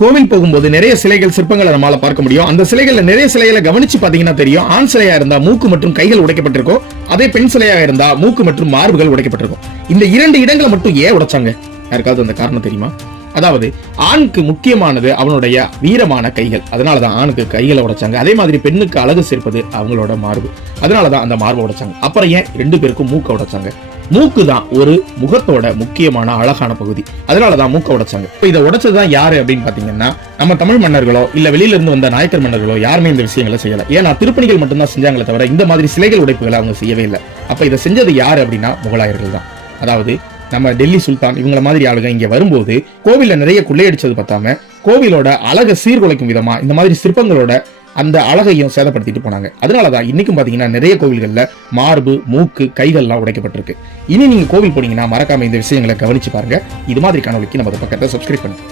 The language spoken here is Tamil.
கோவில் போகும்போது நிறைய சிலைகள் சிற்பங்களை நம்மளால பார்க்க முடியும். அந்த சிலைகள்ல நிறைய சிலைகளை கவனிச்சு பாத்தீங்கன்னா தெரியும். ஆண் சிலையா இருந்தா மூக்கு மற்றும் கைகள் உடைக்கப்பட்டிருக்கும், அதே பெண் சிலையா இருந்தா மூக்கு மற்றும் மார்புகள் உடைக்கப்பட்டிருக்கும். இந்த 2 இடங்களை மட்டும் ஏன் உடைச்சாங்க? யாருக்காவது அந்த காரணம் தெரியுமா? அதாவது ஆணுக்கு முக்கியமானது அவனுடைய வீரமான கைகள், அதனாலதான் ஆணுக்கு கைகளை உடைச்சாங்க. அதே மாதிரி பெண்ணுக்கு அழகு சேர்ப்பது அவங்களோட மார்பு, அதனாலதான் அந்த மார்பை உடைச்சாங்க. அப்புறம் ஏன் 2 பேருக்கும் மூக்க உடைச்சாங்க? மூக்கு தான் ஒரு முகத்தோட முக்கியமான அழகான பகுதி, அதனாலதான் மூக்க உடைச்சாங்க. இதை உடைச்சதுதான் யாரு அப்படின்னு பாத்தீங்கன்னா, நம்ம தமிழ் மன்னர்களோ இல்ல வெளியில இருந்து வந்த நாயக்கர் மன்னர்களோ யாருமே இந்த விஷயங்களை செய்யல. ஏன்னா திருப்பணிகள் மட்டும்தான் செஞ்சாங்களே தவிர இந்த மாதிரி சிலைகள் உடைப்புகளை அவங்க செய்யவே இல்லை. அப்ப இதை செஞ்சது யாரு அப்படின்னா முகலாயர்கள் தான். அதாவது நம்ம டெல்லி சுல்தான் இவங்கள மாதிரி ஆளுங்க இங்க வரும்போது கோவில்ல நிறைய கொள்ளையடிச்சது பத்தாம கோவிலோட அழகை சீர்குலைக்கும் விதமா இந்த மாதிரி சிற்பங்களோட அந்த அழகையும் சேதப்படுத்திட்டு போனாங்க. அதனாலதான் இன்னைக்கும் பாத்தீங்கன்னா நிறைய கோவில்கள்ல மார்பு, மூக்கு, கைகள்லாம் உடைக்கப்பட்டிருக்கு. இனி நீங்க கோவில் போனீங்கன்னா மறக்காம இந்த விஷயங்களை கவனிச்சு பாருங்க. இது மாதிரி காணொலிக்கு நம்ம பக்கத்தை சப்ஸ்கிரைப் பண்ணுங்க.